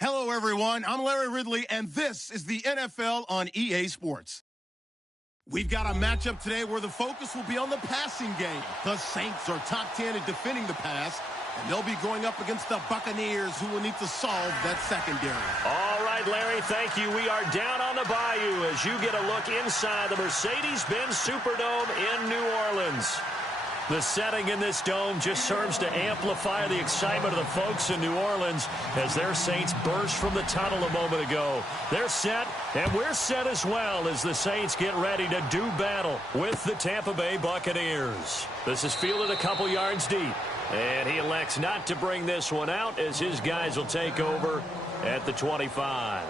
Hello, everyone. I'm Larry Ridley, and this is the NFL on EA Sports. We've got a matchup today where the focus will be on the passing game. The Saints are top 10 in defending the pass, and they'll be going up against the Buccaneers, who will need to solve that secondary. All right, Larry, thank you. We are down on the bayou as you get a look inside the Mercedes-Benz Superdome in New Orleans. The setting in this dome just serves to amplify the excitement of the folks in New Orleans as their Saints burst from the tunnel a moment ago. They're set, and we're set as well as the Saints get ready to do battle with the Tampa Bay Buccaneers. This is fielded a couple yards deep, and he elects not to bring this one out as his guys will take over at the 25.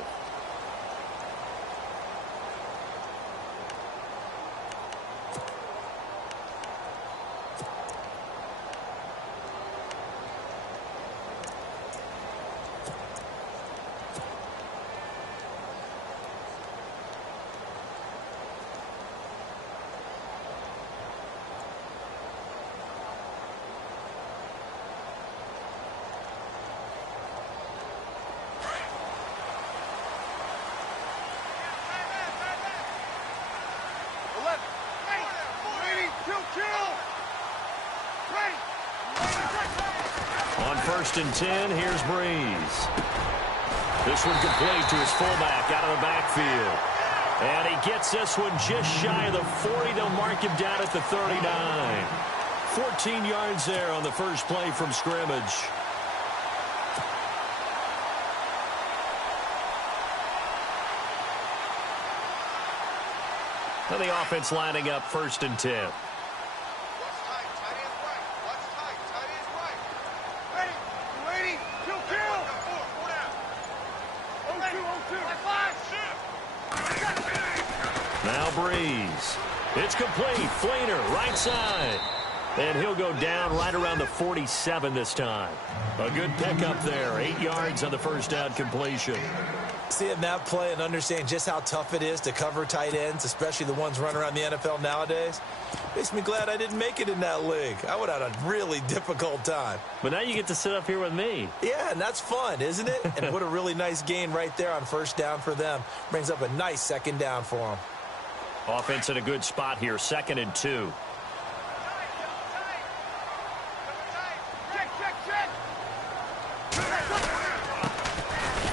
On 1st and 10, here's Breeze. This one complete to his fullback out of the backfield. And he gets this one just shy of the 40. They'll mark him down at the 39. 14 yards there on the first play from scrimmage. And the offense lining up 1st and 10. Now Breeze. It's complete. Fleener, right side. And he'll go down right around the 47 this time. A good pickup there. 8 yards on the first down completion. Seeing that play and understand just how tough it is to cover tight ends, especially the ones running around the NFL nowadays, makes me glad I didn't make it in that league. I would have had a really difficult time. But now you get to sit up here with me. Yeah, and that's fun, isn't it? And what a really nice gain right there on 1st down for them. Brings up a nice 2nd down for them. Offense in a good spot here, 2nd and 2.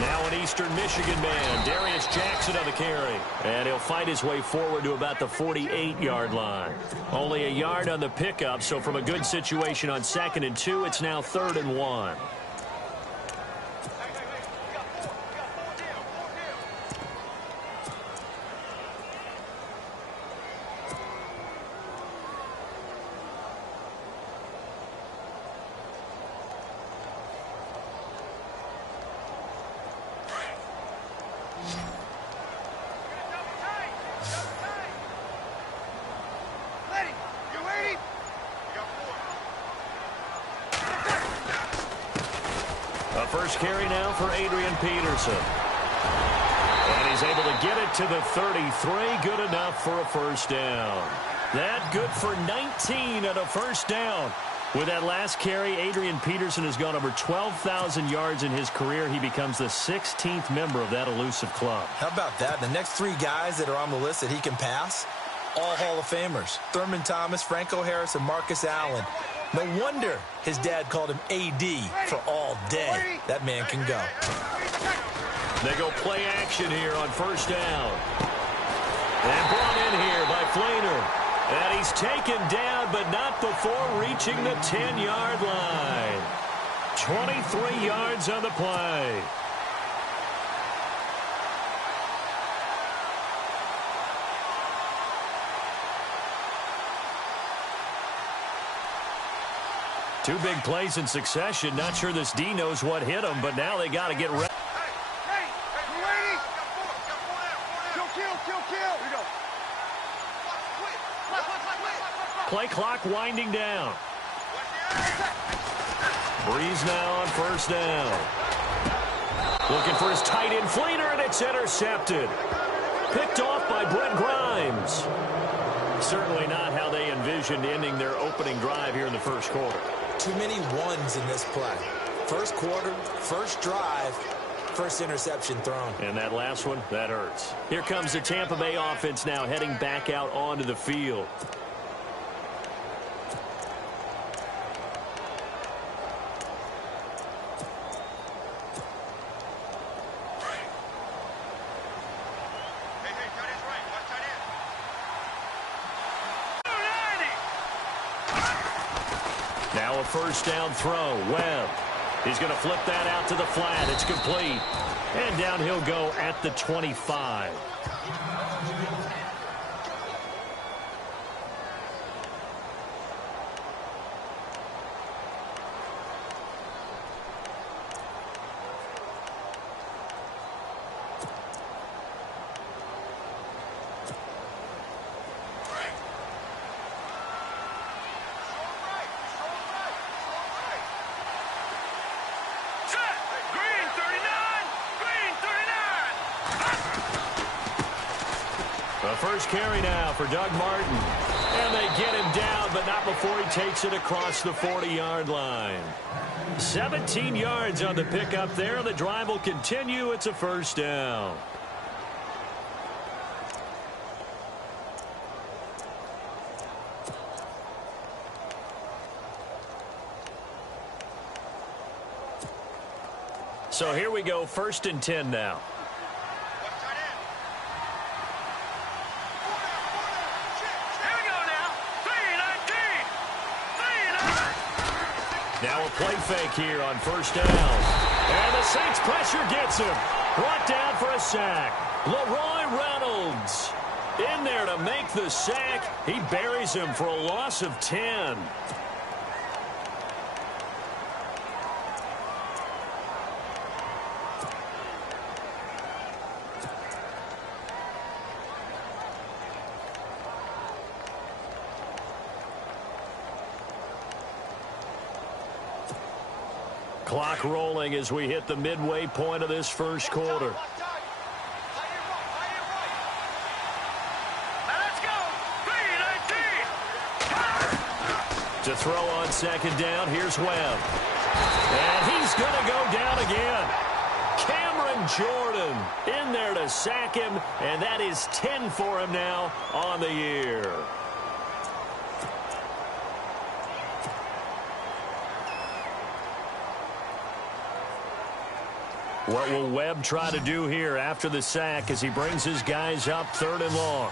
Now an Eastern Michigan man, Darius Jackson on the carry. And he'll fight his way forward to about the 48-yard line. Only a yard on the pickup, so from a good situation on 2nd and 2, it's now 3rd and 1. First carry now for Adrian Peterson. And he's able to get it to the 33. Good enough for a 1st down. That good for 19 on a 1st down. With that last carry, Adrian Peterson has gone over 12,000 yards in his career. He becomes the 16th member of that elusive club. How about that? The next 3 guys that are on the list that he can pass, all Hall of Famers. Thurman Thomas, Franco Harris, and Marcus Allen. No wonder his dad called him AD for all day. That man can go. They go play action here on 1st down. And brought in here by Fleener. And he's taken down, but not before reaching the 10-yard line. 23 yards on the play. Two big plays in succession. Not sure this D knows what hit him, but now they got to get ready. Play clock winding down. Breeze now on 1st down. Looking for his tight end Fleener, and it's intercepted. Picked off by Brent Grimes. Certainly not how they envisioned ending their opening drive here in the 1st quarter. Too many ones in this play. 1st quarter, 1st drive, first interception thrown. And that last one, that hurts. Here comes the Tampa Bay offense now heading back out onto the field. Now a first down throw. Webb. He's going to flip that out to the flat. It's complete. And down he'll go at the 25. The first carry now for Doug Martin. And they get him down, but not before he takes it across the 40-yard line. 17 yards on the pickup there. The drive will continue. It's a first down. So here we go, 1st and 10 now. Now a play fake here on first down. And the Saints pressure gets him. Brought down for a sack. Leroy Reynolds in there to make the sack. He buries him for a loss of 10. Clock rolling as we hit the midway point of this first quarter. To throw on second down, here's Webb. And he's going to go down again. Cameron Jordan in there to sack him, and that is 10 for him now on the year. What will Webb try to do here after the sack as he brings his guys up 3rd and long?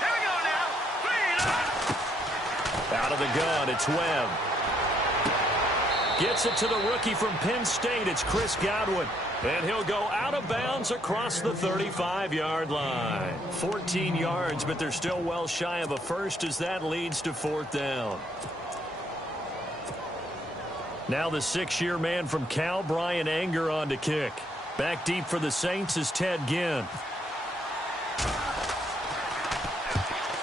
Here we go now. Out of the gun, it's Webb. Gets it to the rookie from Penn State. It's Chris Godwin. And he'll go out of bounds across the 35-yard line. 14 yards, but they're still well shy of a first as that leads to 4th down. Now the 6-year man from Cal, Brian Anger, on to kick. Back deep for the Saints is Ted Ginn.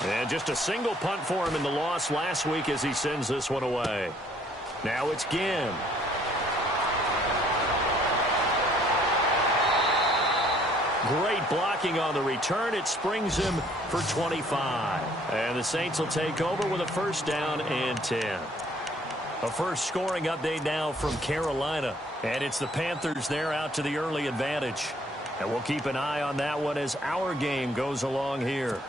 And just a single punt for him in the loss last week as he sends this one away. Now it's Ginn. Great blocking on the return. It springs him for 25. And the Saints will take over with a first down and 10. A first scoring update now from Carolina. And it's the Panthers there out to the early advantage. And we'll keep an eye on that one as our game goes along here.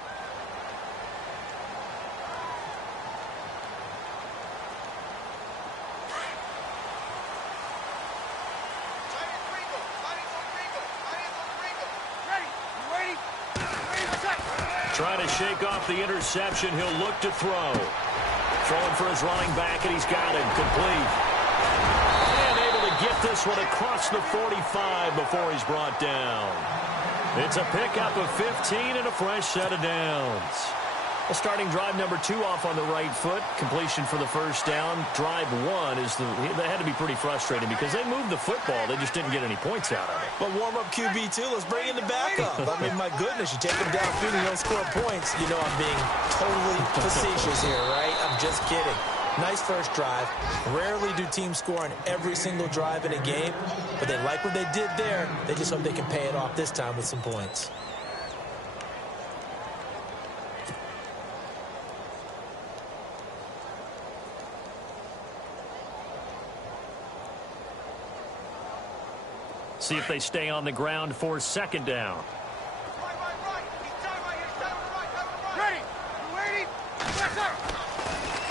Trying to shake off the interception. He'll look to throw. Throwing for his running back, and he's got him complete. And able to get this one across the 45 before he's brought down. It's a pickup of 15 and a fresh set of downs. Well, starting drive number 2 off on the right foot. Completion for the first down. Drive 1 is they had to be pretty frustrating because they moved the football. They just didn't get any points out of it. But warm-up QB, too. Let's bring in the backup. I mean, my goodness, you take them downfield and you don't score points. You know I'm being totally facetious here, right? I'm just kidding. Nice first drive. Rarely do teams score on every single drive in a game, but they like what they did there. They just hope they can pay it off this time with some points. See if they stay on the ground for second down.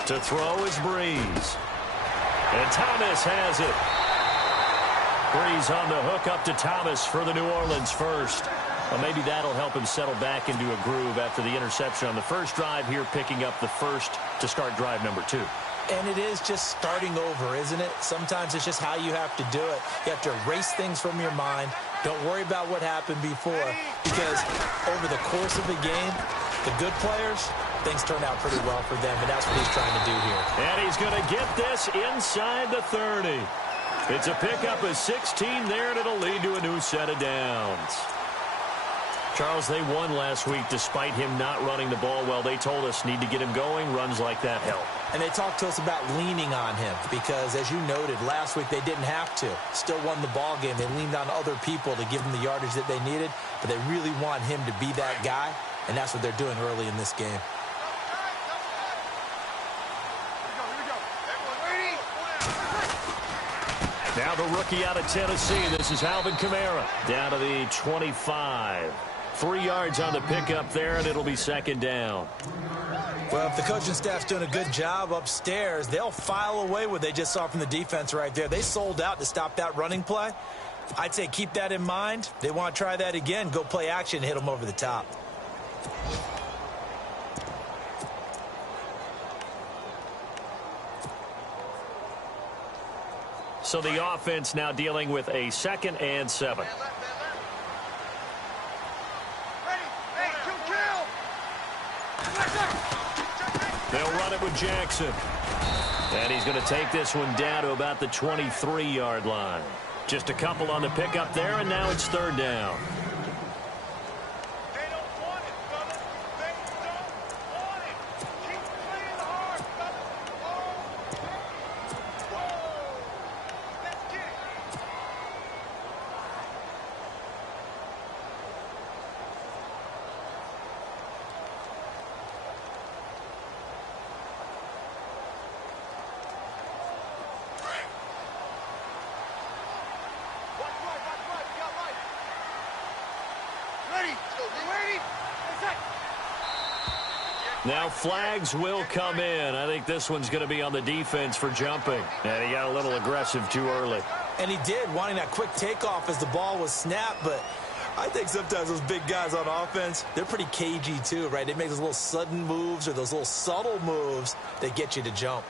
To throw is Breeze. And Thomas has it. Breeze on the hook up to Thomas for the New Orleans first. Well, maybe that'll help him settle back into a groove after the interception on the first drive here, picking up the first to start drive number 2. And it is just starting over, isn't it? Sometimes it's just how you have to do it. You have to erase things from your mind. Don't worry about what happened before, because over the course of a game, the good players, things turn out pretty well for them, and that's what he's trying to do here. And he's going to get this inside the 30. It's a pickup of 16 there, and it'll lead to a new set of downs. Charles, they won last week despite him not running the ball well. They told us need to get him going. Runs like that help. And they talked to us about leaning on him because, as you noted, last week they didn't have to. Still won the ball game. They leaned on other people to give them the yardage that they needed, but they really want him to be that guy, and that's what they're doing early in this game. Now the rookie out of Tennessee. This is Alvin Kamara down to the 25. 3 yards on the pickup there, and it'll be second down. Well, if the coaching staff's doing a good job upstairs, they'll file away what they just saw from the defense right there. They sold out to stop that running play. I'd say keep that in mind. They want to try that again. Go play action and hit them over the top. So the offense now dealing with a 2nd and 7. They'll run it with Jackson. And he's going to take this one down to about the 23-yard line. Just a couple on the pickup there, and now it's third down. Now flags will come in. I think this one's going to be on the defense for jumping. And he got a little aggressive too early. And he did, wanting that quick takeoff as the ball was snapped. But I think sometimes those big guys on offense, they're pretty cagey too, right? They make those little sudden moves or those little subtle moves that get you to jump.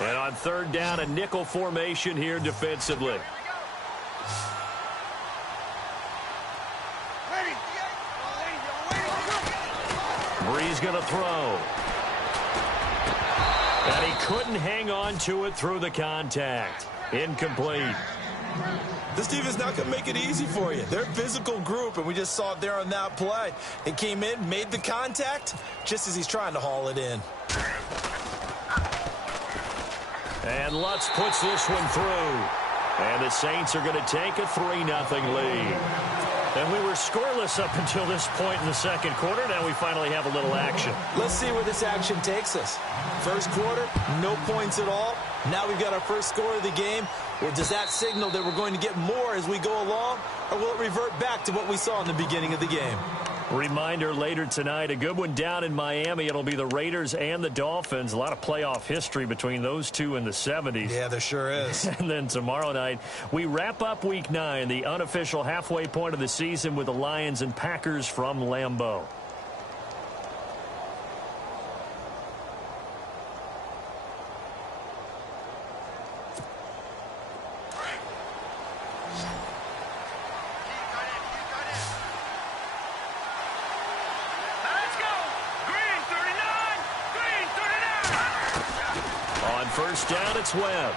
And on third down, a nickel formation here defensively. Breeze going to throw. And he couldn't hang on to it through the contact. Incomplete. This defense not going to make it easy for you. They're a physical group, and we just saw it there on that play. It came in, made the contact, just as he's trying to haul it in. And Lutz puts this one through. And the Saints are going to take a 3-0 lead. And we were scoreless up until this point in the second quarter. Now we finally have a little action. Let's see where this action takes us. First quarter, no points at all. Now we've got our first score of the game. Or does that signal that we're going to get more as we go along? Or will it revert back to what we saw in the beginning of the game? Reminder later tonight, a good one down in Miami. It'll be the Raiders and the Dolphins. A lot of playoff history between those two in the 70s. Yeah, there sure is. And then tomorrow night, we wrap up Week 9, the unofficial halfway point of the season with the Lions and Packers from Lambeau. First down, it's Webb.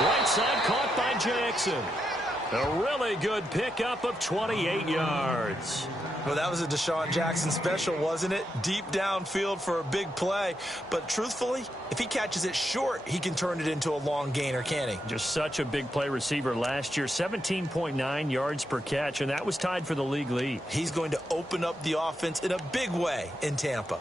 Right side caught by Jackson. A really good pickup of 28 yards. Well, that was a Deshaun Jackson special, wasn't it? Deep downfield for a big play. But truthfully, if he catches it short, he can turn it into a long gainer, can't he? Just such a big play receiver last year. 17.9 yards per catch, and that was tied for the league lead. He's going to open up the offense in a big way in Tampa.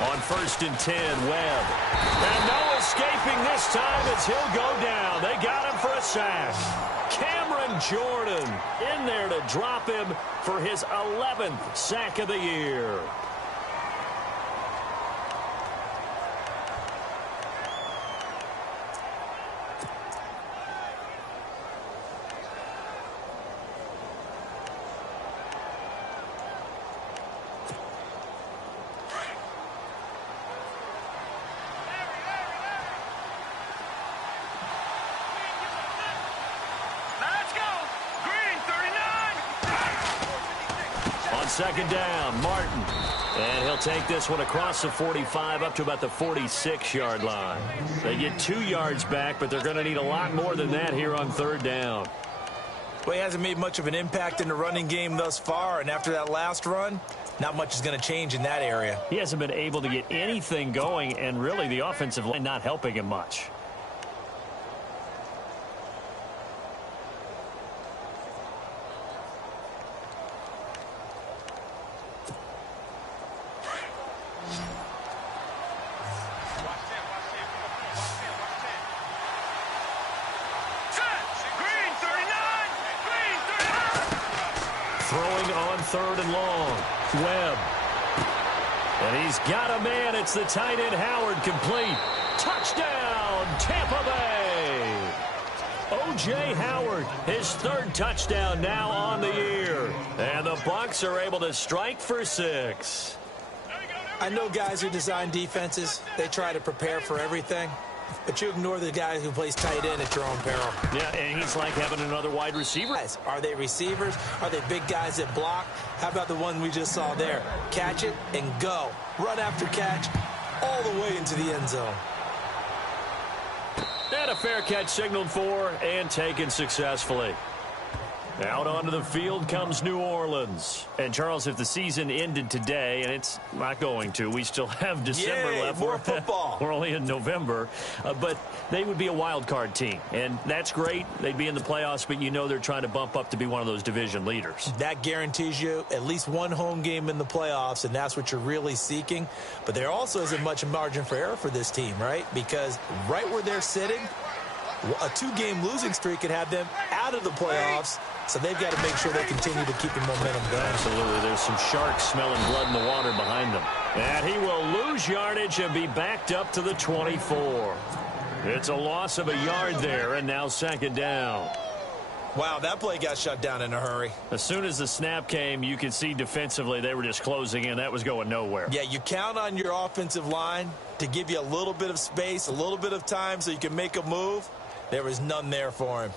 On 1st and 10, Webb. And no escaping this time as he'll go down. They got him for a sack. Cameron Jordan in there to drop him for his 11th sack of the year. Second down, Martin. And he'll take this one across the 45 up to about the 46-yard line. They get 2 yards back, but they're going to need a lot more than that here on 3rd down. Well, he hasn't made much of an impact in the running game thus far, and after that last run, not much is going to change in that area. He hasn't been able to get anything going, and really the offensive line not helping him much. Throwing on 3rd and long. Webb. And he's got a man. It's the tight end Howard, complete. Touchdown, Tampa Bay. O.J. Howard, his 3rd touchdown now on the year. And the Bucs are able to strike for 6. I know guys who design defenses, they try to prepare for everything. But you ignore the guy who plays tight end at your own peril. Yeah, and he's like having another wide receiver. Are they receivers? Are they big guys that block? How about the one we just saw there? Catch it and go. Run after catch all the way into the end zone. And a fair catch signaled for and taken successfully. Out onto the field comes New Orleans. And, Charles, if the season ended today, and it's not going to, we still have December left. More football. We're only in November. But they would be a wild card team. And that's great. They'd be in the playoffs, but you know they're trying to bump up to be one of those division leaders. That guarantees you at least one home game in the playoffs, and that's what you're really seeking. But there also isn't much margin for error for this team, right? Because right where they're sitting, a 2-game losing streak could have them out of the playoffs. So they've got to make sure they continue to keep the momentum going. Absolutely. There's some sharks smelling blood in the water behind them. And he will lose yardage and be backed up to the 24. It's a loss of a yard there, and now 2nd down. Wow, that play got shut down in a hurry. As soon as the snap came, you could see defensively they were just closing in. That was going nowhere. Yeah, you count on your offensive line to give you a little bit of space, a little bit of time so you can make a move. There was none there for him.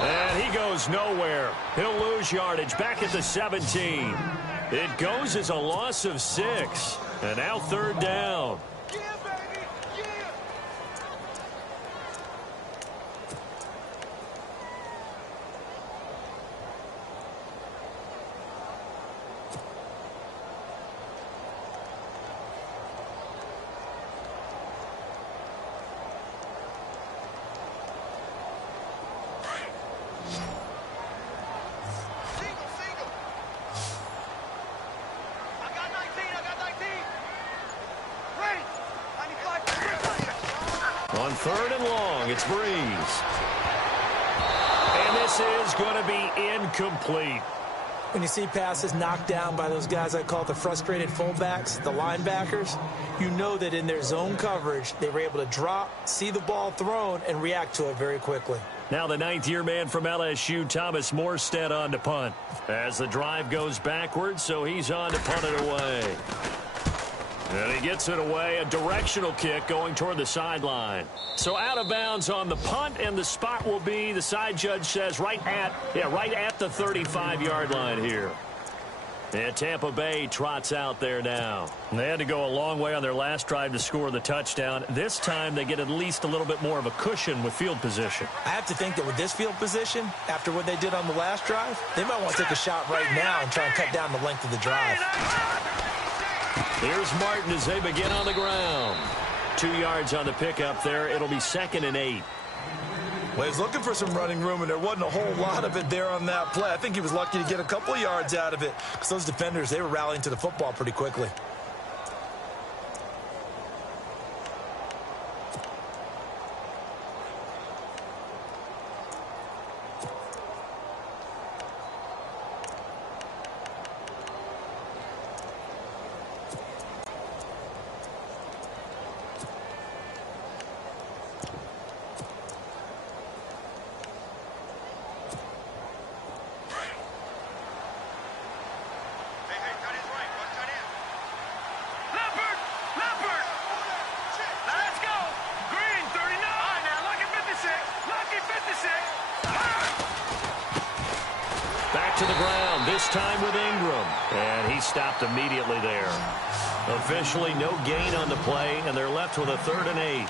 And he goes nowhere. He'll lose yardage back at the 17. It goes as a loss of 6. And now 3rd down. On 3rd and long, it's Breeze. And this is going to be incomplete. When you see passes knocked down by those guys I call the frustrated fullbacks, the linebackers, you know that in their zone coverage, they were able to drop, see the ball thrown, and react to it very quickly. Now the 9th-year man from LSU, Thomas Morstead, on to punt. As the drive goes backwards, so he's on to punt it away. And he gets it away, a directional kick going toward the sideline. So out of bounds on the punt, and the spot will be, the side judge says, right at the 35-yard line here. And Tampa Bay trots out there now. And they had to go a long way on their last drive to score the touchdown. This time they get at least a little bit more of a cushion with field position. I have to think that with this field position, after what they did on the last drive, they might want to take a shot right now and try and cut down the length of the drive. Here's Martin as they begin on the ground. 2 yards on the pickup there. It'll be 2nd and 8. Well, he's looking for some running room, and there wasn't a whole lot of it there on that play. I think he was lucky to get a couple of yards out of it because those defenders, they were rallying to the football pretty quickly. Back to the ground, this time with Ingram. And he stopped immediately there. Officially no gain on the play, and they're left with a 3rd and 8.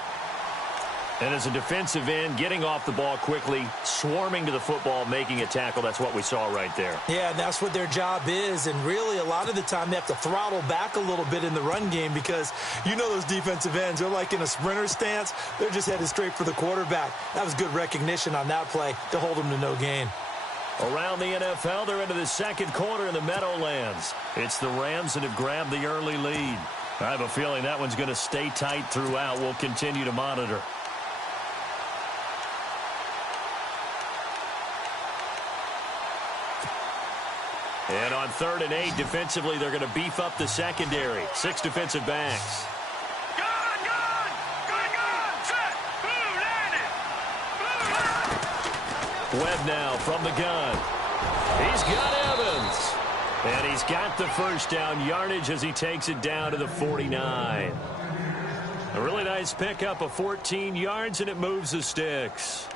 And as a defensive end, getting off the ball quickly, swarming to the football, making a tackle, that's what we saw right there. Yeah, and that's what their job is. And really, a lot of the time, they have to throttle back a little bit in the run game because you know those defensive ends, they're like in a sprinter stance. They're just headed straight for the quarterback. That was good recognition on that play to hold them to no gain. Around the NFL, they're into the 2nd quarter in the Meadowlands. It's the Rams that have grabbed the early lead. I have a feeling that one's going to stay tight throughout. We'll continue to monitor. And on 3rd and 8, defensively, they're going to beef up the secondary. 6 defensive backs. Webb now from the gun. He's got Evans. And he's got the first down yardage as he takes it down to the 49. A really nice pickup of 14 yards, and it moves the sticks.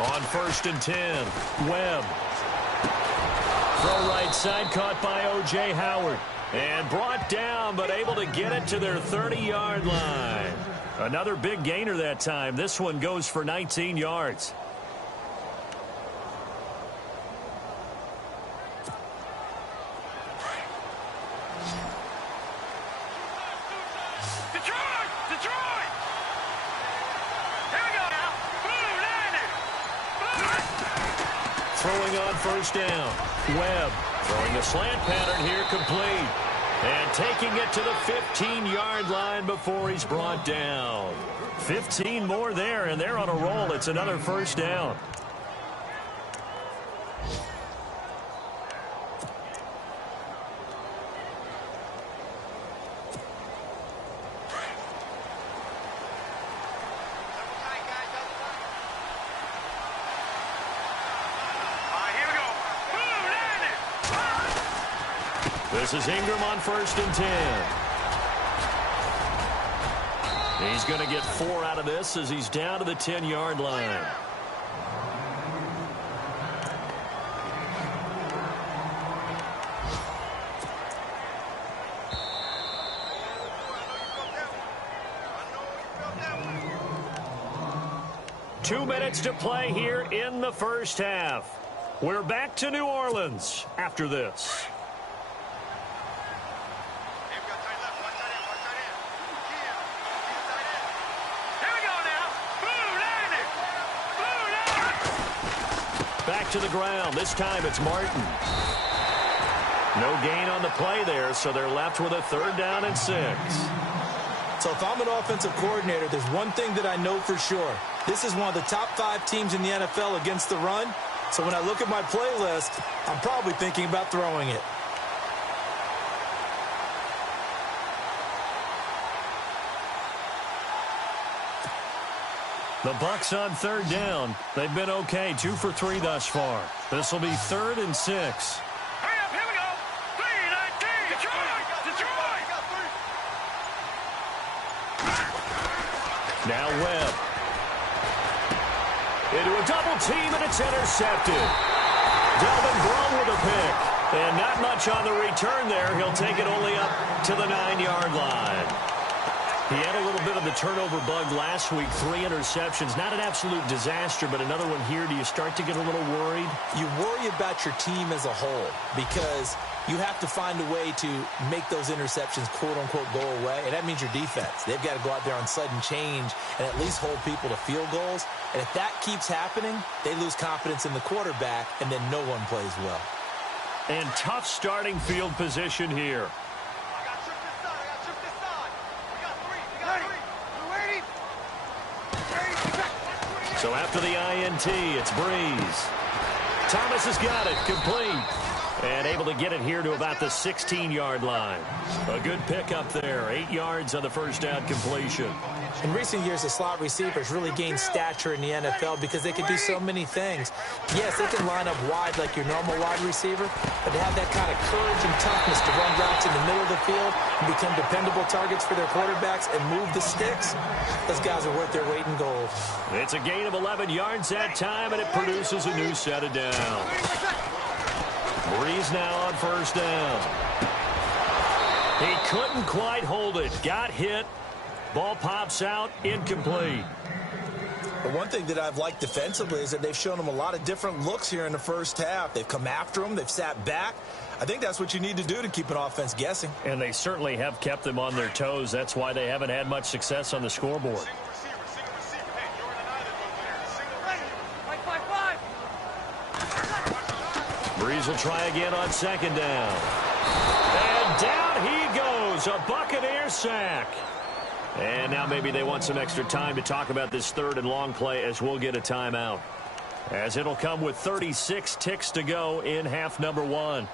On 1st and 10, Webb. Throw right side, caught by O.J. Howard. And brought down, but able to get it to their 30-yard line. Another big gainer that time. This one goes for 19 yards. Throwing on 1st down. Webb throwing the slant pattern here, complete. And taking it to the 15-yard line before he's brought down. 15 more there, and they're on a roll. It's another 1st down. This is Ingram on 1st and 10. He's going to get 4 out of this as he's down to the 10-yard line. Two minutes to play here in the first half. We're back to New Orleans after this. Back to the ground. This time it's Martin. No gain on the play there, so they're left with a 3rd down and 6. So if I'm an offensive coordinator, there's one thing that I know for sure. This is one of the top 5 teams in the NFL against the run. So when I look at my playlist, I'm probably thinking about throwing it. The Bucs on 3rd down. They've been okay, 2 for 3 thus far. This will be 3rd and 6. Hurry up, here we go. 3-19. Detroit. Now Webb. Into a double team, and it's intercepted. Delvin Breaux with a pick. And not much on the return there. He'll take it only up to the 9-yard line. He had a little bit of the turnover bug last week, 3 interceptions. Not an absolute disaster, but another one here. Do you start to get a little worried? You worry about your team as a whole because you have to find a way to make those interceptions, quote-unquote, go away, and that means your defense. They've got to go out there on sudden change and at least hold people to field goals. And if that keeps happening, they lose confidence in the quarterback, and then no one plays well. And tough starting field position here. So after the INT, it's Breeze. Thomas has got it, complete. And able to get it here to about the 16-yard line. A good pickup there, 8 yards on the first down completion. In recent years, the slot receivers really gained stature in the NFL because they can do so many things. Yes, they can line up wide like your normal wide receiver, but to have that kind of courage and toughness to run routes in the middle of the field and become dependable targets for their quarterbacks and move the sticks, those guys are worth their weight in gold. It's a gain of 11 yards that time, and it produces a new set of downs. Breeze now on first down. He couldn't quite hold it. Got hit. Ball pops out. Incomplete. But one thing that I've liked defensively is that they've shown him a lot of different looks here in the first half. They've come after him. They've sat back. I think that's what you need to do to keep an offense guessing. And they certainly have kept them on their toes. That's why they haven't had much success on the scoreboard. Breeze will try again on second down. And down he goes. A Buccaneer sack. And now maybe they want some extra time to talk about this third and long play as we'll get a timeout. As it'll come with 36 ticks to go in half number 1.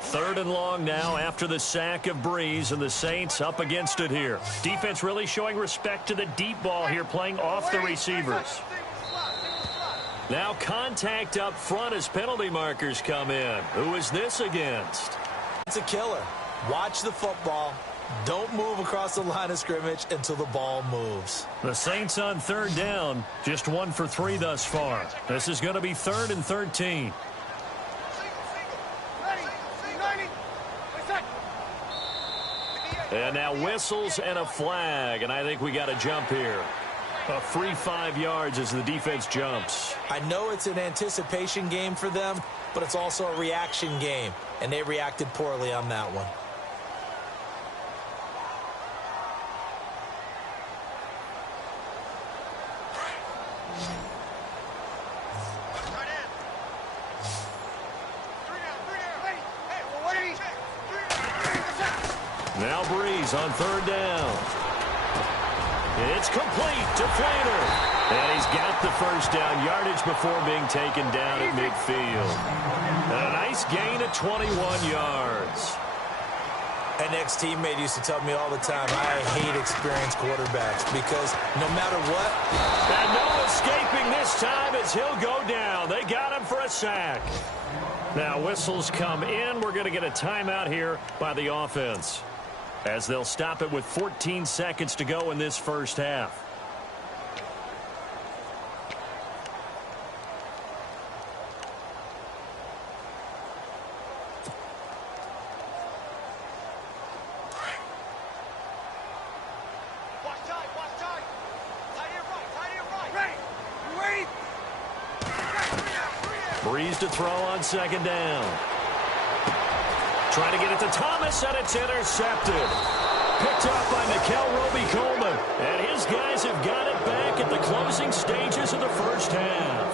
Third and long now after the sack of Breeze, and the Saints up against it here. Defense really showing respect to the deep ball here, playing off the receivers. Now contact up front as penalty markers come in. Who is this against? It's a killer. Watch the football. Don't move across the line of scrimmage until the ball moves. The Saints on third down, just 1 for 3 thus far. This is going to be 3rd and 13. And now whistles and a flag, and I think we got a jump here. A free 5 yards as the defense jumps. I know it's an anticipation game for them, but it's also a reaction game, and they reacted poorly on that one. Now Breeze on third down. It's complete to Flater. And he's got the first down yardage before being taken down at midfield. And a nice gain of 21 yards. An ex-teammate used to tell me all the time, I hate experienced quarterbacks because no matter what. And no escaping this time as he'll go down. They got him for a sack. Now whistles come in. We're going to get a timeout here by the offense, as they'll stop it with 14 seconds to go in this first half. Breeze to throw on second down. Trying to get it to Thomas, and it's intercepted. Picked up by Mikel Roby-Coleman. And his guys have got it back at the closing stages of the first half.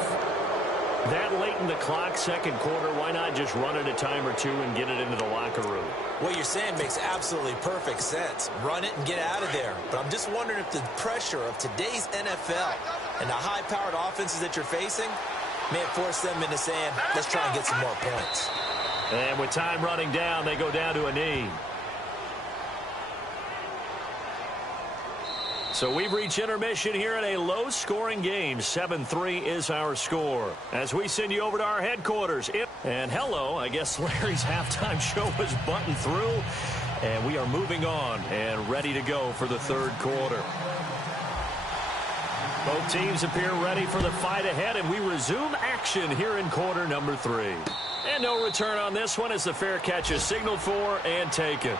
That late in the clock, second quarter, why not just run it a time or two and get it into the locker room? What you're saying makes absolutely perfect sense. Run it and get out of there. But I'm just wondering if the pressure of today's NFL and the high-powered offenses that you're facing may have forced them into saying, let's try and get some more points. And with time running down, they go down to a knee. So we've reached intermission here in a low-scoring game. 7-3 is our score. As we send you over to our headquarters. And hello, I guess Larry's halftime show was buttoned through. And we are moving on and ready to go for the third quarter. Both teams appear ready for the fight ahead, and we resume action here in quarter number 3. And no return on this one as the fair catch is signaled for and taken.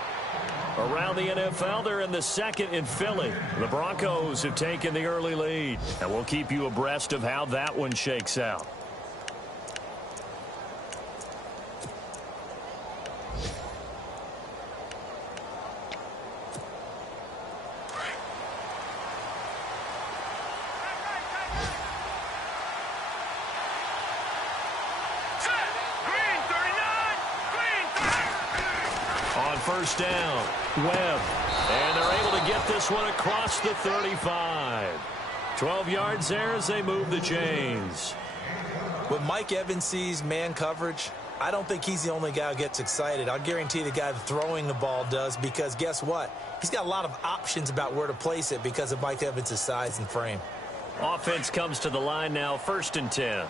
Around the NFL, they're in the second in Philly. The Broncos have taken the early lead, and we'll keep you abreast of how that one shakes out. First down, Webb. And they're able to get this one across the 35. 12 yards there as they move the chains. When Mike Evans sees man coverage, I don't think he's the only guy who gets excited. I'll guarantee the guy throwing the ball does, because guess what? He's got a lot of options about where to place it because of Mike Evans' size and frame. Offense comes to the line now, 1st and 10.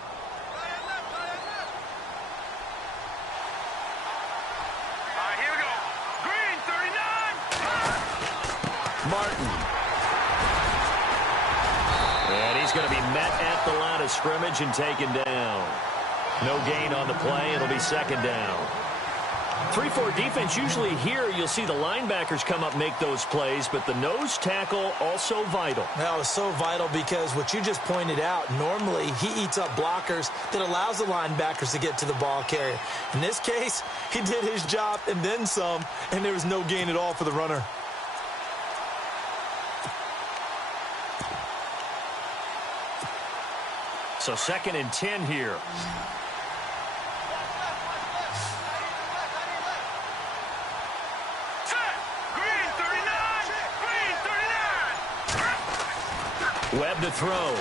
Martin. And he's going to be met at the line of scrimmage and taken down. No gain on the play. It'll be second down. 3-4 defense, usually here you'll see the linebackers come up, make those plays, but the nose tackle also vital. That was so vital because what you just pointed out, normally he eats up blockers that allows the linebackers to get to the ball carrier. In this case, he did his job and then some, and there was no gain at all for the runner. So 2nd and 10 here. Webb to throw.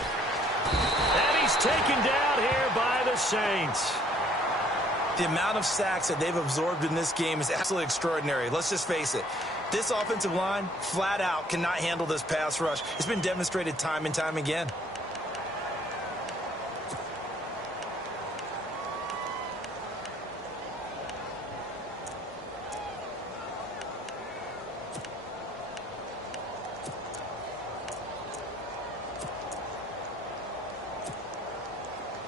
And he's taken down here by the Saints. The amount of sacks that they've absorbed in this game is absolutely extraordinary. Let's just face it. This offensive line, flat out, cannot handle this pass rush. It's been demonstrated time and time again.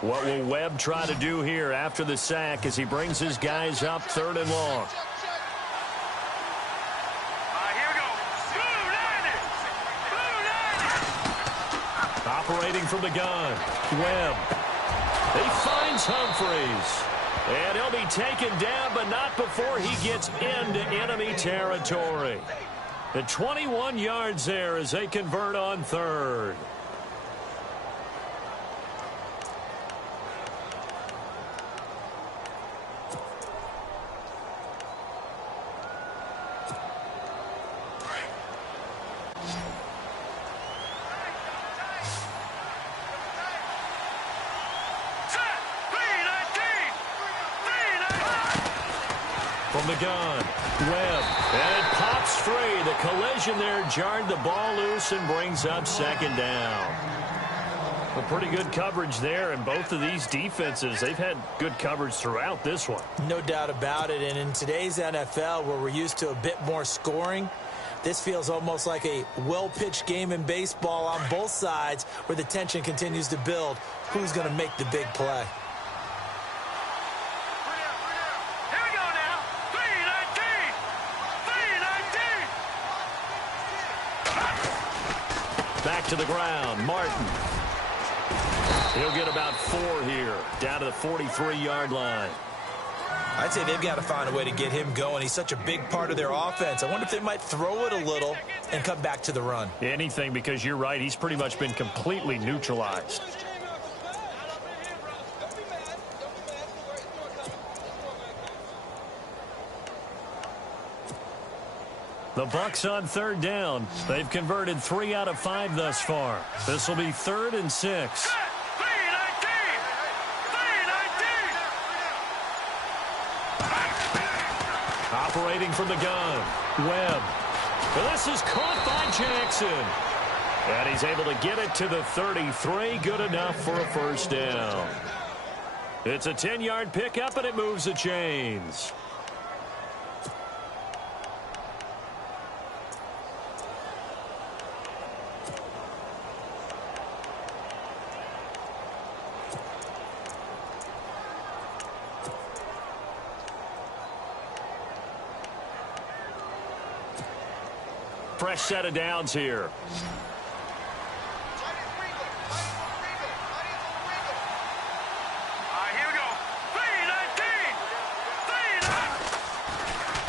What will Webb try to do here after the sack as he brings his guys up 3rd and long? Here we go. Operating from the gun, Webb. He finds Humphreys. And he'll be taken down, but not before he gets into enemy territory. The 21 yards there as they convert on 3rd. From the gun, Webb, and it pops free. The collision there jarred the ball loose and brings up 2nd down. Well, pretty good coverage there, and both of these defenses, they've had good coverage throughout this one. No doubt about it, and in today's NFL, where we're used to a bit more scoring, this feels almost like a well-pitched game in baseball on both sides where the tension continues to build. Who's going to make the big play? Back to the ground, Martin. He'll get about 4 here, down to the 43-yard line. I'd say they've got to find a way to get him going. He's such a big part of their offense. I wonder if they might throw it a little and come back to the run. Anything, because you're right, he's pretty much been completely neutralized. The Bucs on 3rd down. They've converted 3 out of 5 thus far. This will be 3rd and 6. Operating from the gun, Webb. Well, this is caught by Jackson. And he's able to get it to the 33. Good enough for a first down. It's a 10-yard pickup, and it moves the chains. Fresh set of downs here.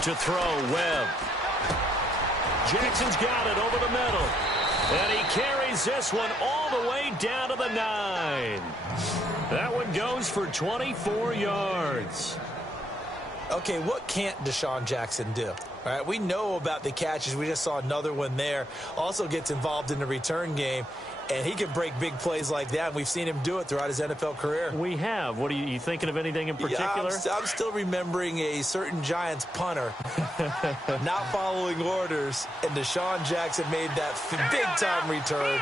To throw, Webb. Jackson's got it over the middle. And he carries this one all the way down to the 9. That one goes for 24 yards. Okay, what can't Deshaun Jackson do? All right, we know about the catches. We just saw another one there. Also gets involved in the return game, and he can break big plays like that. We've seen him do it throughout his NFL career. We have. What are you thinking of anything in particular? Yeah, I'm still remembering a certain Giants punter not following orders, and Deshaun Jackson made that big-time return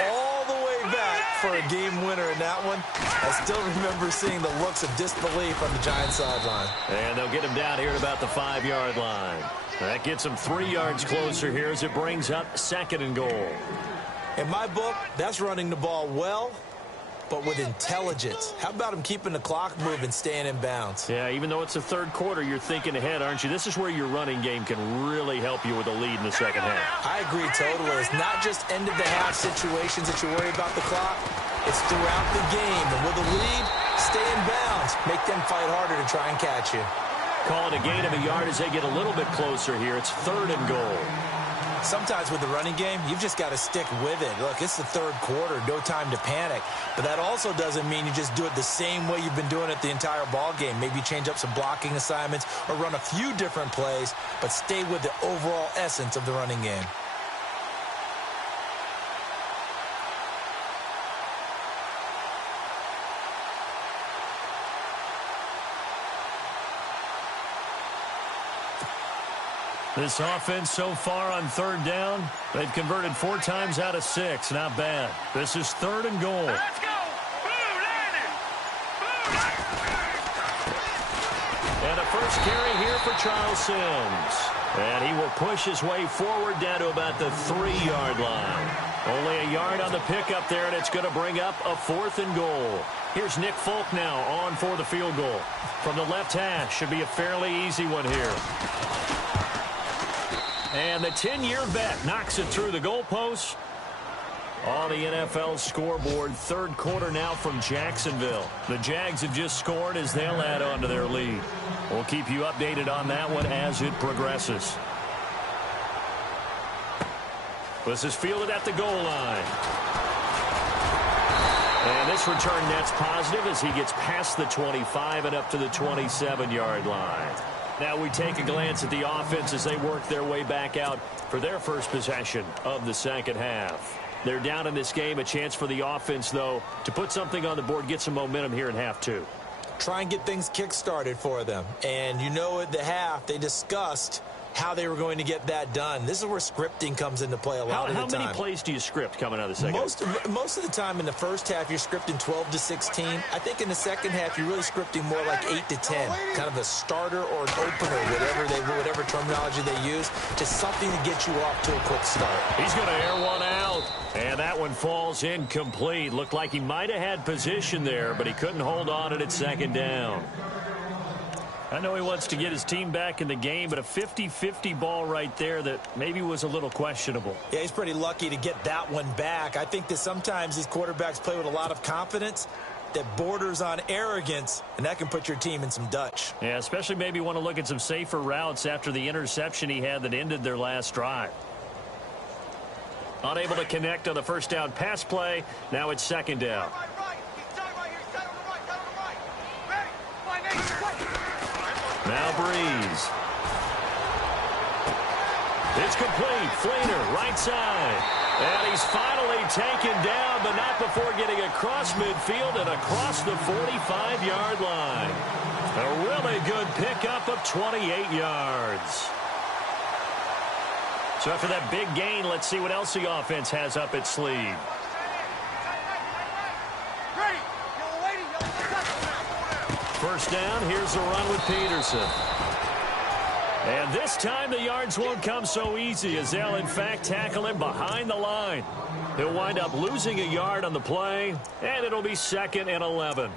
all the way back for a game winner in that one. I still remember seeing the looks of disbelief on the Giants sideline. And they'll get him down here at about the 5-yard line. That gets him 3 yards closer here as it brings up 2nd and goal. In my book, that's running the ball well, but with intelligence. How about him keeping the clock moving, staying in bounds? Yeah, even though it's the third quarter, you're thinking ahead, aren't you? This is where your running game can really help you with a lead in the second half. I agree totally. It's not just end-of-the-half situations that you worry about the clock. It's throughout the game. And with a lead, stay in bounds. Make them fight harder to try and catch you. Call it a gain of a yard as they get a little bit closer here. It's 3rd and goal. Sometimes with the running game, you've just got to stick with it. Look, it's the third quarter, no time to panic. But that also doesn't mean you just do it the same way you've been doing it the entire ball game. Maybe change up some blocking assignments or run a few different plays, but stay with the overall essence of the running game. This offense so far on 3rd down, they've converted 4 times out of 6. Not bad. This is 3rd and goal. Let's go! Boo, Landon! And a first carry here for Charles Sims. And he will push his way forward down to about the 3-yard line. Only a yard on the pickup there, and it's going to bring up a 4th and goal. Here's Nick Folk now on for the field goal. From the left hash, should be a fairly easy one here. And the 10-year vet knocks it through the goalpost. On the NFL scoreboard, 3rd quarter now from Jacksonville. The Jags have just scored as they'll add on to their lead. We'll keep you updated on that one as it progresses. This is fielded at the goal line. And this return net's positive as he gets past the 25 and up to the 27-yard line. Now we take a glance at the offense as they work their way back out for their first possession of the second half. They're down in this game. A chance for the offense, though, to put something on the board, get some momentum here in half 2. Try and get things kick-started for them. And you know at the half, they discussed how they were going to get that done. This is where scripting comes into play a lot of the time. How many plays do you script coming out of the second half? Most of the time in the first half, you're scripting 12 to 16. I think in the second half, you're really scripting more like 8 to 10. Kind of a starter or an opener, whatever terminology they use. Just something to get you off to a quick start. He's going to air one out. And that one falls incomplete. Looked like he might have had position there, but he couldn't hold on at 2nd down. I know he wants to get his team back in the game, but a 50-50 ball right there that maybe was a little questionable. Yeah, he's pretty lucky to get that one back. I think that sometimes these quarterbacks play with a lot of confidence that borders on arrogance, and that can put your team in some Dutch. Yeah, especially maybe want to look at some safer routes after the interception he had that ended their last drive. Unable to connect on the first down pass play. Now it's 2nd down. Now Breeze. It's complete. Flainer, right side. And he's finally taken down, but not before getting across midfield and across the 45-yard line. A really good pickup of 28 yards. So after that big gain, let's see what else the offense has up its sleeve. First down, here's the run with Peterson. And this time the yards won't come so easy as they'll, in fact, tackle him behind the line. He'll wind up losing a yard on the play, and it'll be 2nd and 11.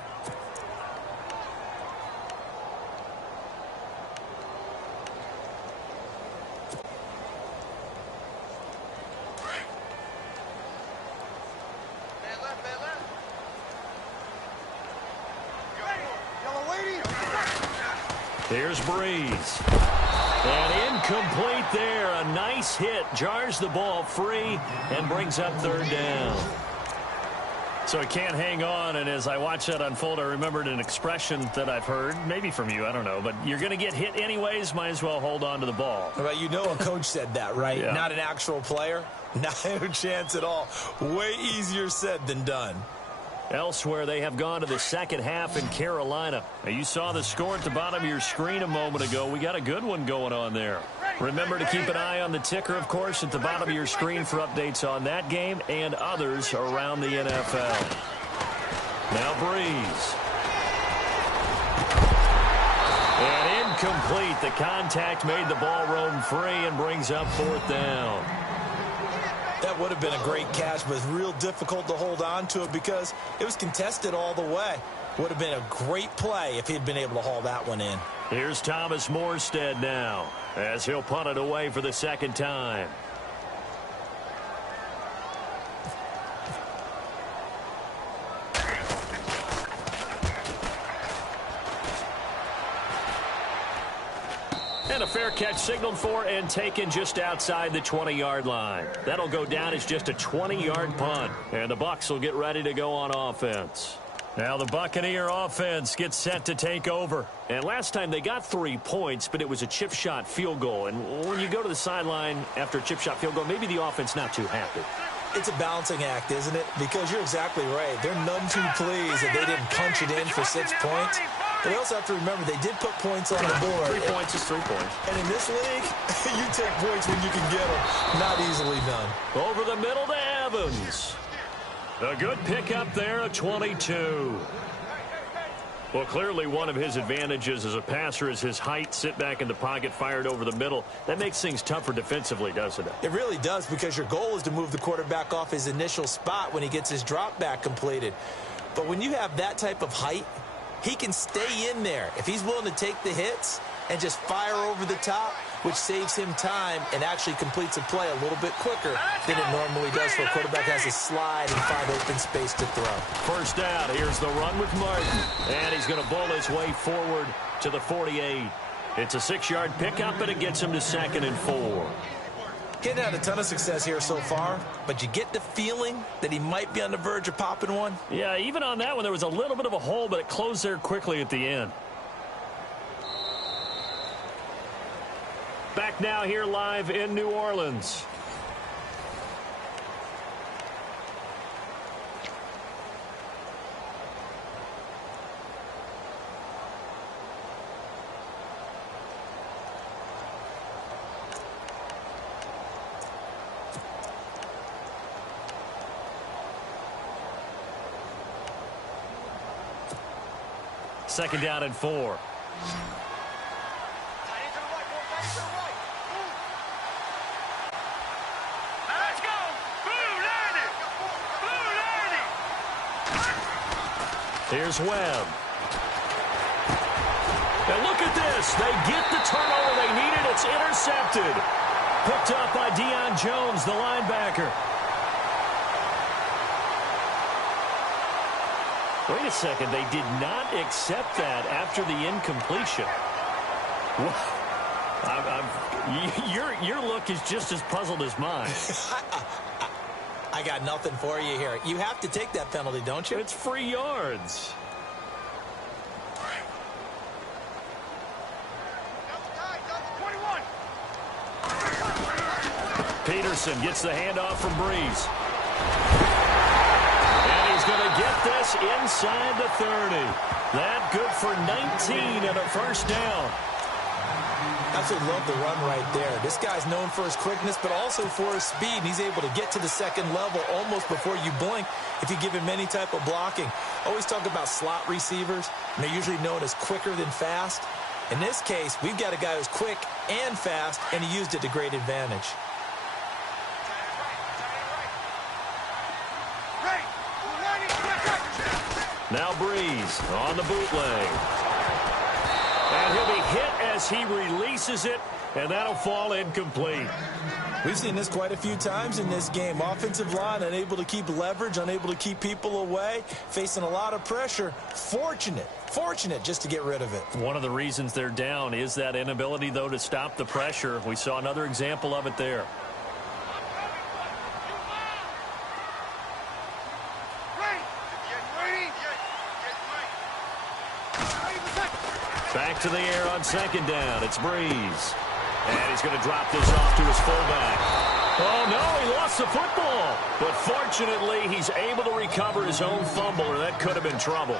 Here's Breeze. And incomplete there. A nice hit. Jars the ball free and brings up 3rd down. So he can't hang on, and as I watch that unfold, I remembered an expression that I've heard, maybe from you, I don't know, but you're going to get hit anyways, might as well hold on to the ball. Well, you know a coach said that, right? Yeah. Not an actual player. No chance at all. Way easier said than done. Elsewhere, they have gone to the second half in Carolina. Now, you saw the score at the bottom of your screen a moment ago. We got a good one going on there. Remember to keep an eye on the ticker, of course, at the bottom of your screen for updates on that game and others around the NFL. Now Breeze. And incomplete. The contact made the ball roam free and brings up 4th down. That would have been a great catch, but it's real difficult to hold on to it because it was contested all the way. Would have been a great play if he'd been able to haul that one in. Here's Thomas Morstead now as he'll punt it away for the 2nd time. And a fair catch signaled for and taken just outside the 20-yard line. That'll go down as just a 20-yard punt. And the Bucs will get ready to go on offense. Now the Buccaneer offense gets set to take over. And last time they got 3 points, but it was a chip shot field goal. And when you go to the sideline after a chip shot field goal, maybe the offense not too happy. It's a balancing act, isn't it? Because you're exactly right. They're none too pleased that they didn't punch it in for 6 points. But they also have to remember they did put points on the board. 3 points is 3 points. And in this league, you take points when you can get them. Not easily done. Over the middle to Evans. A good pickup there at 22. Well, clearly one of his advantages as a passer is his height. Sit back in the pocket, fired over the middle. That makes things tougher defensively, doesn't it? It really does, because your goal is to move the quarterback off his initial spot when he gets his drop back completed. But when you have that type of height, he can stay in there if he's willing to take the hits and just fire over the top, which saves him time and actually completes a play a little bit quicker than it normally does for a quarterback who has to slide and find open space to throw. First down, here's the run with Martin. And he's going to bowl his way forward to the 48. It's a 6-yard pickup, and it gets him to 2nd and 4. Getting had a ton of success here so far, but you get the feeling that he might be on the verge of popping one. Yeah, even on that one, there was a little bit of a hole, but it closed there quickly at the end. Back now here live in New Orleans. Second down and 4. Here's Webb. And look at this. They get the turnover they needed. It's intercepted. Picked up by Deion Jones, the linebacker. Wait a second. They did not accept that after the incompletion. Your look is just as puzzled as mine. I got nothing for you here. You have to take that penalty, don't you? It's free yards. Peterson gets the handoff from Breeze. And he's going to get this inside the 30. That good for 19 and a first down. Absolutely love the run right there. This guy's known for his quickness, but also for his speed. And he's able to get to the second level almost before you blink if you give him any type of blocking. Always talk about slot receivers, and they're usually known as quicker than fast. In this case, we've got a guy who's quick and fast, and he used it to great advantage. Now Breeze on the bootleg. And he'll be hit as he releases it, and that'll fall incomplete. We've seen this quite a few times in this game. Offensive line unable to keep leverage, unable to keep people away, facing a lot of pressure. Fortunate just to get rid of it. One of the reasons they're down is that inability, though, to stop the pressure. We saw another example of it there. Back to the air on second down. It's Breeze. And he's going to drop this off to his fullback. Oh, no, he lost the football. But fortunately, he's able to recover his own fumble, or that could have been trouble.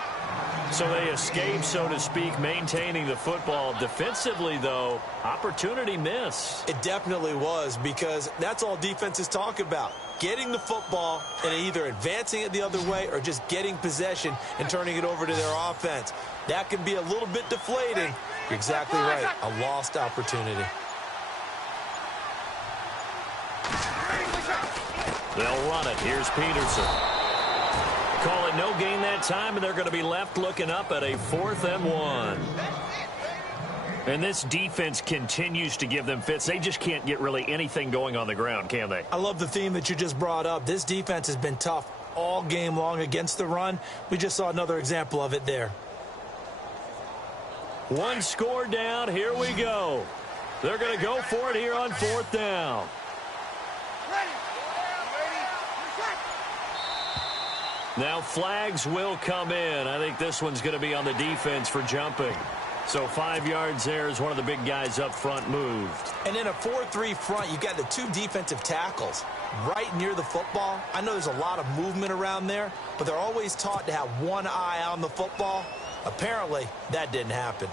So they escape, so to speak, maintaining the football. Defensively, though, opportunity miss. It definitely was, because that's all defenses talk about. Getting the football and either advancing it the other way or just getting possession and turning it over to their offense. That can be a little bit deflating. You're exactly right. A lost opportunity. They'll run it. Here's Peterson. Call it no gain that time, and they're going to be left looking up at a 4th and 1. And this defense continues to give them fits. They just can't get really anything going on the ground, can they? I love the theme that you just brought up. This defense has been tough all game long against the run. We just saw another example of it there. One score down. Here we go. They're going to go for it here on 4th down. Now flags will come in. I think this one's going to be on the defense for jumping. So 5 yards there as one of the big guys up front moved. And in a 4-3 front, you've got the 2 defensive tackles right near the football. I know there's a lot of movement around there, but they're always taught to have one eye on the football. Apparently, that didn't happen.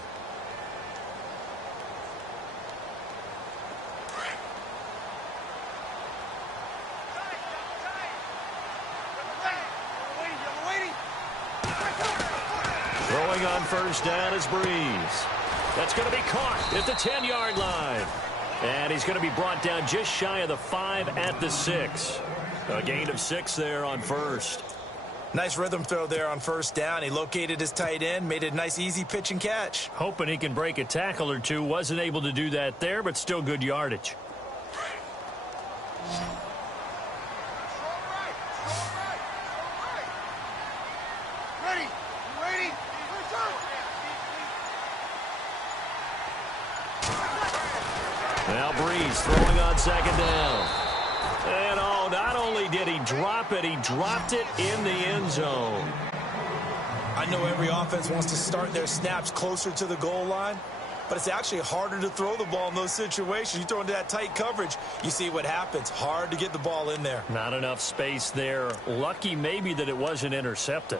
Throwing on first down is Breeze. That's going to be caught at the 10-yard line. And he's going to be brought down just shy of the 5 at the 6. A gain of 6 there on first. Nice rhythm throw there on first down. He located his tight end, made it a nice easy pitch and catch. Hoping he can break a tackle or two. Wasn't able to do that there, but still good yardage. Now Breeze throwing on second down. And not only did he drop it, he dropped it in the end zone. I know every offense wants to start their snaps closer to the goal line, but it's actually harder to throw the ball in those situations. You throw into that tight coverage, you see what happens. Hard to get the ball in there. Not enough space there. Lucky maybe that it wasn't intercepted.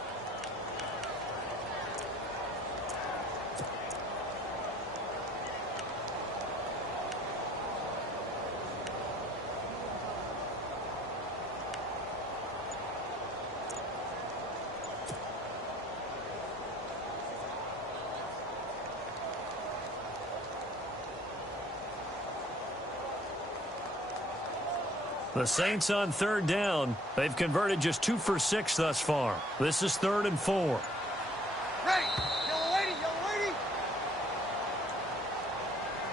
The Saints on third down. They've converted just 2 for 6 thus far. This is 3rd and 4.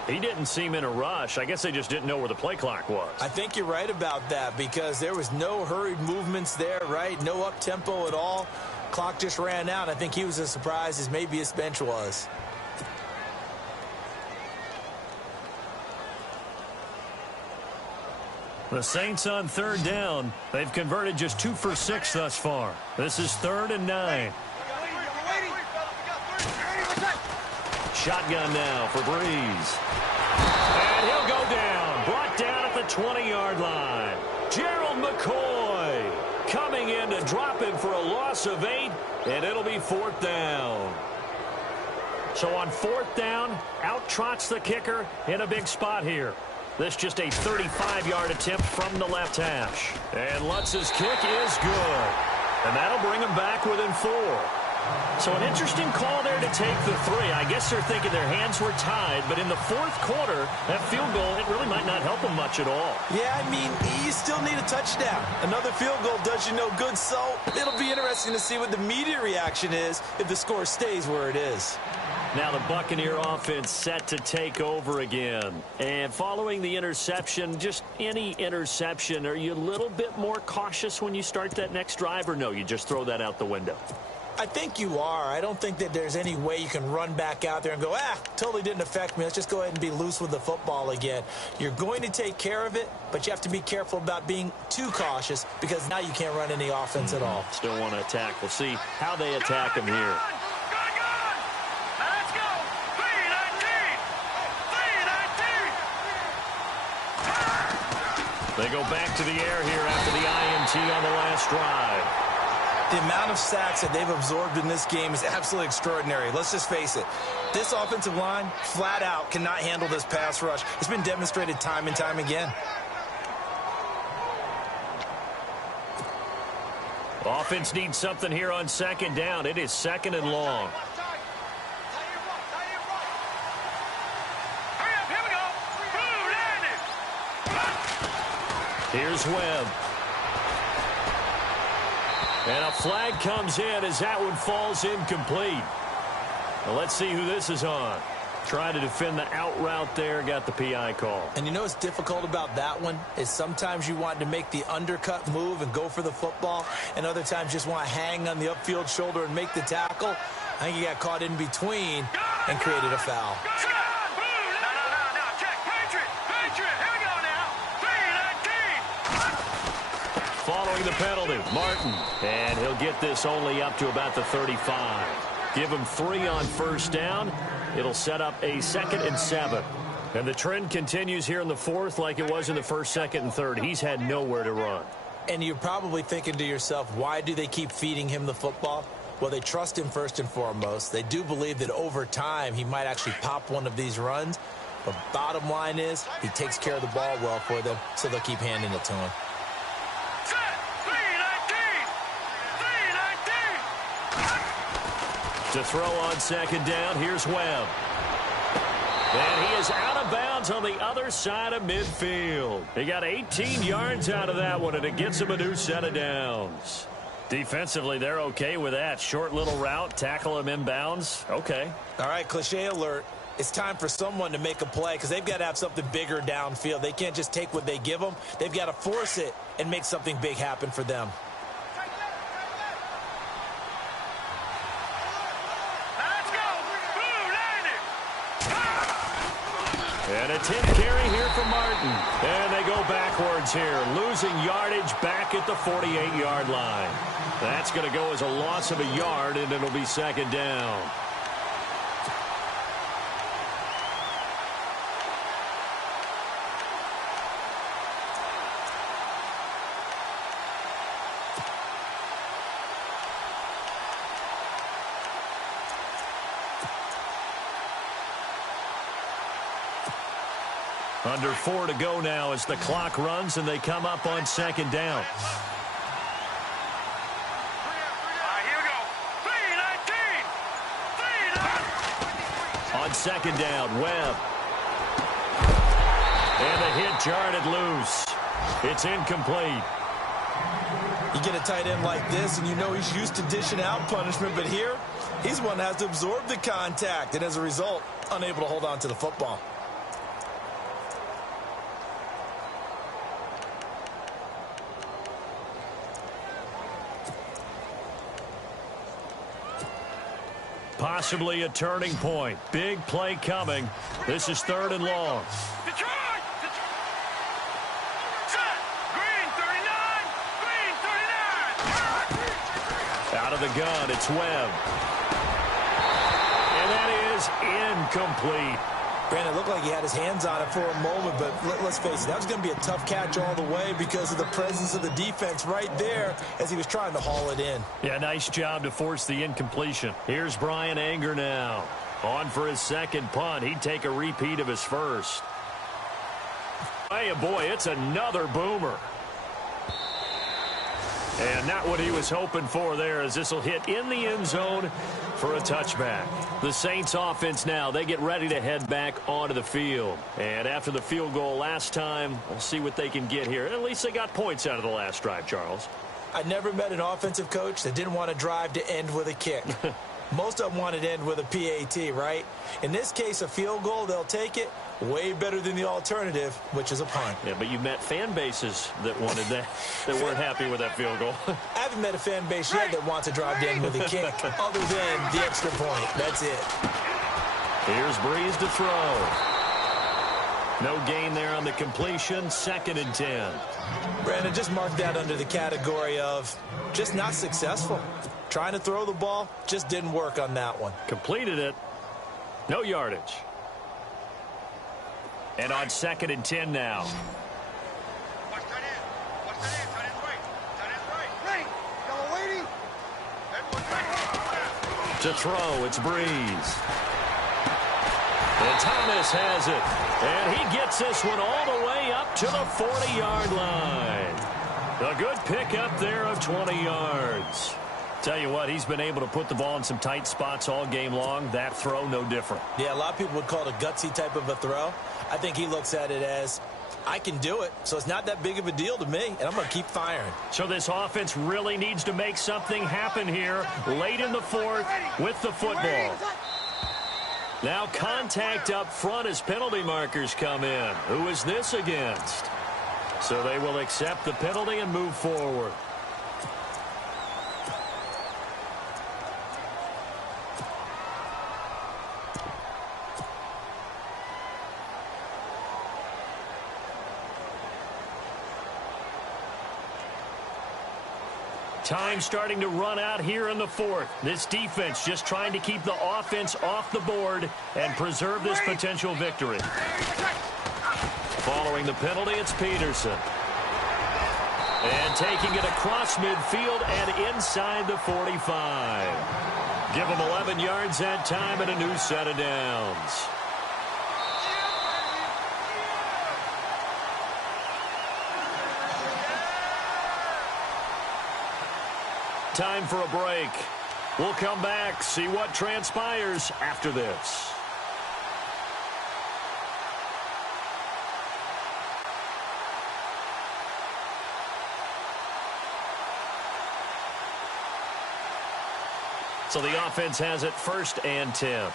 He didn't seem in a rush. I guess they just didn't know where the play clock was. I think you're right about that, because there was no hurried movements there, right? No up-tempo at all. Clock just ran out. I think he was as surprised as maybe his bench was. The Saints on third down. They've converted just 2 for 6 thus far. This is 3rd and 9. Shotgun now for Breeze. And he'll go down. Brought down at the 20-yard line. Gerald McCoy coming in to drop him for a loss of 8, and it'll be 4th down. So on 4th down, out trots the kicker in a big spot here. This just a 35-yard attempt from the left hash. And Lutz's kick is good. And that'll bring him back within 4. So an interesting call there to take the 3. I guess they're thinking their hands were tied, but in the 4th quarter, that field goal, it really might not help them much at all. Yeah, I mean, you still need a touchdown. Another field goal does you no good, so it'll be interesting to see what the media reaction is if the score stays where it is. Now the Buccaneer offense set to take over again. And following the interception, just any interception, are you a little bit more cautious when you start that next drive, or no, you just throw that out the window? I think you are. I don't think that there's any way you can run back out there and go, totally didn't affect me. Let's just go ahead and be loose with the football again. You're going to take care of it, but you have to be careful about being too cautious because now you can't run any offense at all. Still want to attack. We'll see how they attack him here. Let's go. 3-19. They go back to the air here after the INT on the last drive. The amount of sacks that they've absorbed in this game is absolutely extraordinary. Let's just face it. This offensive line, flat out, cannot handle this pass rush. It's been demonstrated time and time again. Offense needs something here on 2nd down. It is 2nd and long. Hurry up, here we go. Here's Webb. And a flag comes in as that one falls incomplete. Well, let's see who this is on. Trying to defend the out route there, got the PI call. And you know what's difficult about that one is sometimes you want to make the undercut move and go for the football, and other times just want to hang on the upfield shoulder and make the tackle. I think he got caught in between and created a foul. No. Check. Patriot. Here we go now. 3-19. Following the penalty, Martin. And he'll get this only up to about the 35. Give him 3 on 1st down. It'll set up a 2nd and 7. And the trend continues here in the 4th like it was in the 1st, 2nd, and 3rd. He's had nowhere to run. And you're probably thinking to yourself, why do they keep feeding him the football? Well, they trust him first and foremost. They do believe that over time he might actually pop one of these runs. But bottom line is he takes care of the ball well for them, so they'll keep handing it to him. To throw on 2nd down, here's Webb. And he is out of bounds on the other side of midfield. He got 18 yards out of that one, and it gets him a new set of downs. Defensively, they're okay with that. Short little route, tackle him inbounds. Okay. All right, cliche alert. It's time for someone to make a play because they've got to have something bigger downfield. They can't just take what they give them. They've got to force it and make something big happen for them. And a 10 carry here for Martin. And they go backwards here, losing yardage back at the 48-yard line. That's going to go as a loss of a yard, and it'll be 2nd down. Under 4 to go now as the clock runs and they come up on 2nd down. Here we go. 3-19. On 2nd down, Webb. And the hit jarred loose. It's incomplete. You get a tight end like this, and you know he's used to dishing out punishment, but here, he's one that has to absorb the contact, and as a result, unable to hold on to the football. Possibly a turning point. Big play coming. This is 3rd and long. Detroit! Set! Green 39! Green 39! Out of the gun, it's Webb. And that is incomplete. Brandon, it looked like he had his hands on it for a moment, but let's face it, that was going to be a tough catch all the way because of the presence of the defense right there as he was trying to haul it in. Yeah, nice job to force the incompletion. Here's Brian Anger now. On for his second punt. He'd take a repeat of his first. Hey, boy, it's another boomer. And not what he was hoping for there, as this will hit in the end zone for a touchback. The Saints offense now, they get ready to head back onto the field. And after the field goal last time, we'll see what they can get here. At least they got points out of the last drive, Charles. I never met an offensive coach that didn't want to drive to end with a kick. Most of them wanted to end with a PAT, right? In this case, a field goal, they'll take it. Way better than the alternative, which is a punt. Yeah, but you met fan bases that wanted that, that weren't happy with that field goal. I haven't met a fan base yet that wants to drive to end with a kick, other than the extra point. That's it. Here's Breeze to throw. No gain there on the completion. 2nd and 10. Brandon, just mark that under the category of just not successful. Trying to throw the ball just didn't work on that one. Completed it. No yardage. And on 2nd and 10 now. Watch tight end. Watch tight end. Tight end's right. Tight end's right. Ready. Yellow waiting. Everyone's ready. To throw, it's Breeze. And Thomas has it. And he gets this one all the way up to the 40-yard line. A good pickup there of 20 yards. Tell you what, he's been able to put the ball in some tight spots all game long. That throw, no different. Yeah, a lot of people would call it a gutsy type of a throw. I think he looks at it as, I can do it, so it's not that big of a deal to me, and I'm going to keep firing. So this offense really needs to make something happen here late in the 4th with the football. Now contact up front as penalty markers come in. Who is this against? So they will accept the penalty and move forward. Time starting to run out here in the 4th. This defense just trying to keep the offense off the board and preserve this potential victory. Following the penalty, it's Peterson. And taking it across midfield and inside the 45. Give them 11 yards that time and a new set of downs. Time for a break. We'll come back, see what transpires after this. So the offense has it 1st and 10. 21,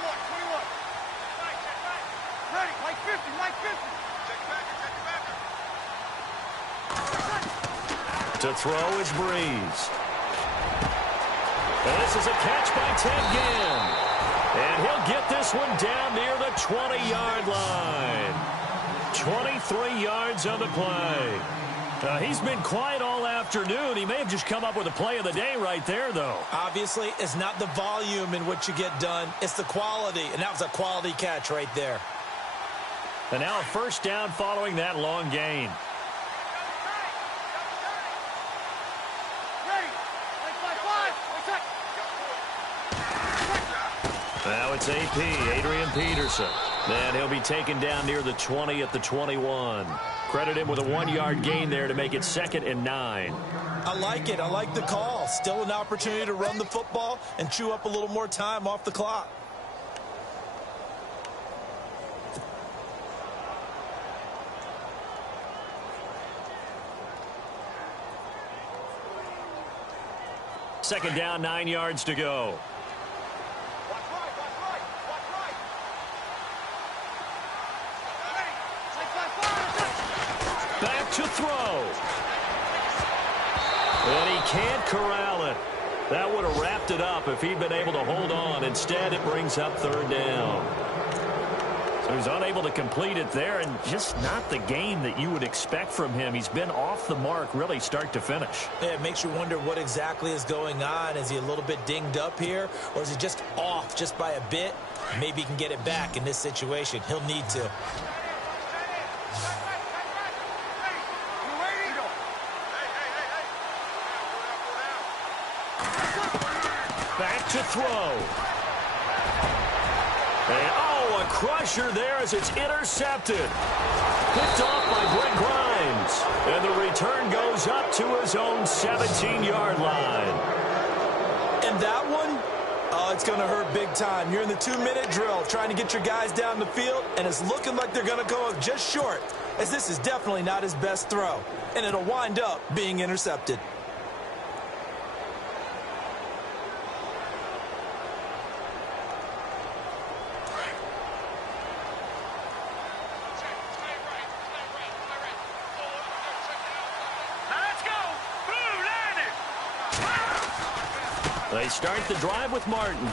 21. Ready. Like 50, like 50. Check your backer, check your backer. To throw is Breeze. And this is a catch by Ted Ginn. And he'll get this one down near the 20-yard line. 23 yards on the play. He's been quiet all afternoon. He may have just come up with a play of the day right there, though. Obviously, it's not the volume in which you get done. It's the quality, and that was a quality catch right there. And now a 1st down following that long gain. Now it's AP, Adrian Peterson. And he'll be taken down near the 20 at the 21. Credit him with a 1-yard gain there to make it 2nd and 9. I like it. I like the call. Still an opportunity to run the football and chew up a little more time off the clock. Second down, 9 yards to go. Back to throw. And he can't corral it. That would have wrapped it up if he'd been able to hold on. Instead, it brings up 3rd down. So he's unable to complete it there, and just not the game that you would expect from him. He's been off the mark really start to finish. Yeah, it makes you wonder what exactly is going on. Is he a little bit dinged up here, or is he just off just by a bit? Maybe he can get it back in this situation. He'll need to. to to throw. And, oh, a crusher there as it's intercepted. Picked off by Brent Grimes. And the return goes up to his own 17-yard line. And that one, oh, it's going to hurt big time. You're in the 2-minute drill trying to get your guys down the field, and it's looking like they're going to go up just short, as this is definitely not his best throw. And it'll wind up being intercepted. They start the drive with Martin.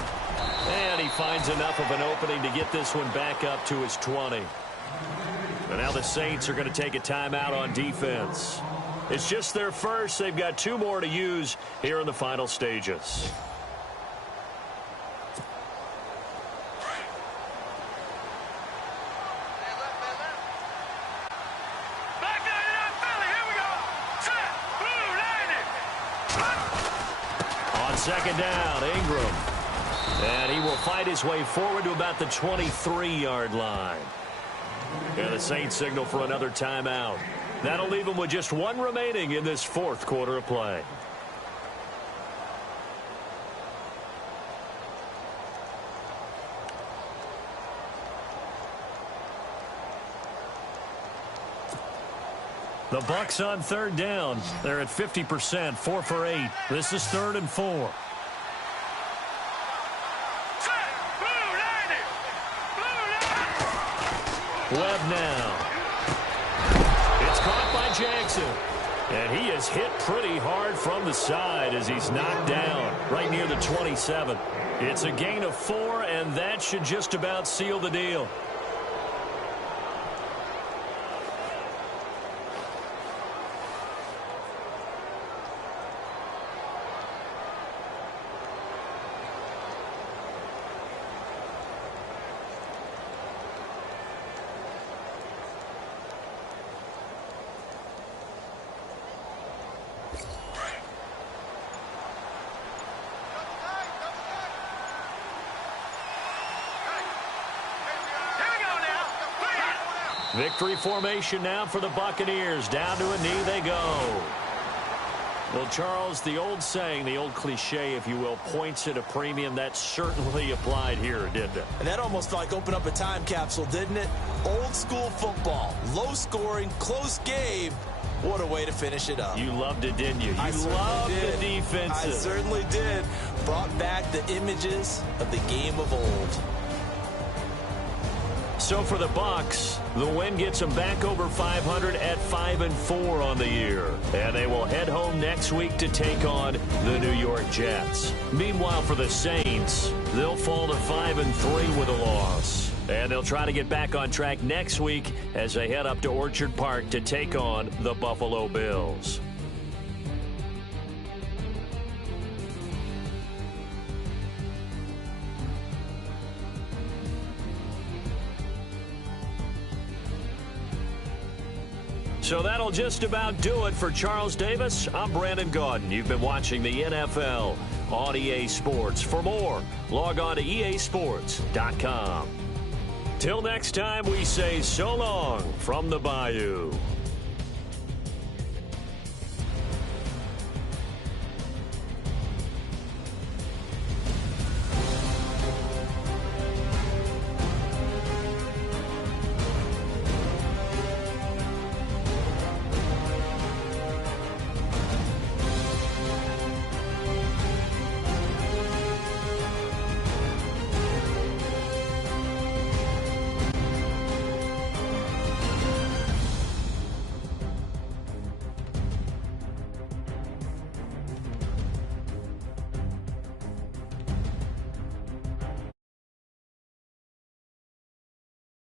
And he finds enough of an opening to get this one back up to his 20. And now the Saints are going to take a timeout on defense. It's just their first. They've got 2 more to use here in the final stages. Second down, Ingram. And he will fight his way forward to about the 23-yard line. And the Saints signal for another timeout. That'll leave them with just 1 remaining in this 4th quarter of play. The Bucs on 3rd down. They're at 50%, 4 for 8. This is 3rd and 4. Webb now. It's caught by Jackson. And he is hit pretty hard from the side as he's knocked down right near the 27. It's a gain of 4, and that should just about seal the deal. Victory formation now for the Buccaneers. Down to a knee they go. Well, Charles, the old saying, the old cliche, if you will, points at a premium, that certainly applied here, didn't it? And that almost like opened up a time capsule, didn't it? Old school football. Low scoring, close game. What a way to finish it up. You loved it, didn't you? You loved the defensive. I certainly did. Brought back the images of the game of old. So for the Bucs, the win gets them back over 500 at 5-4 on the year. And they will head home next week to take on the New York Jets. Meanwhile, for the Saints, they'll fall to 5-3 with a loss. And they'll try to get back on track next week as they head up to Orchard Park to take on the Buffalo Bills. So that'll just about do it for Charles Davis. I'm Brandon Gaudin. You've been watching the NFL on EA Sports. For more, log on to easports.com. Till next time, we say so long from the Bayou.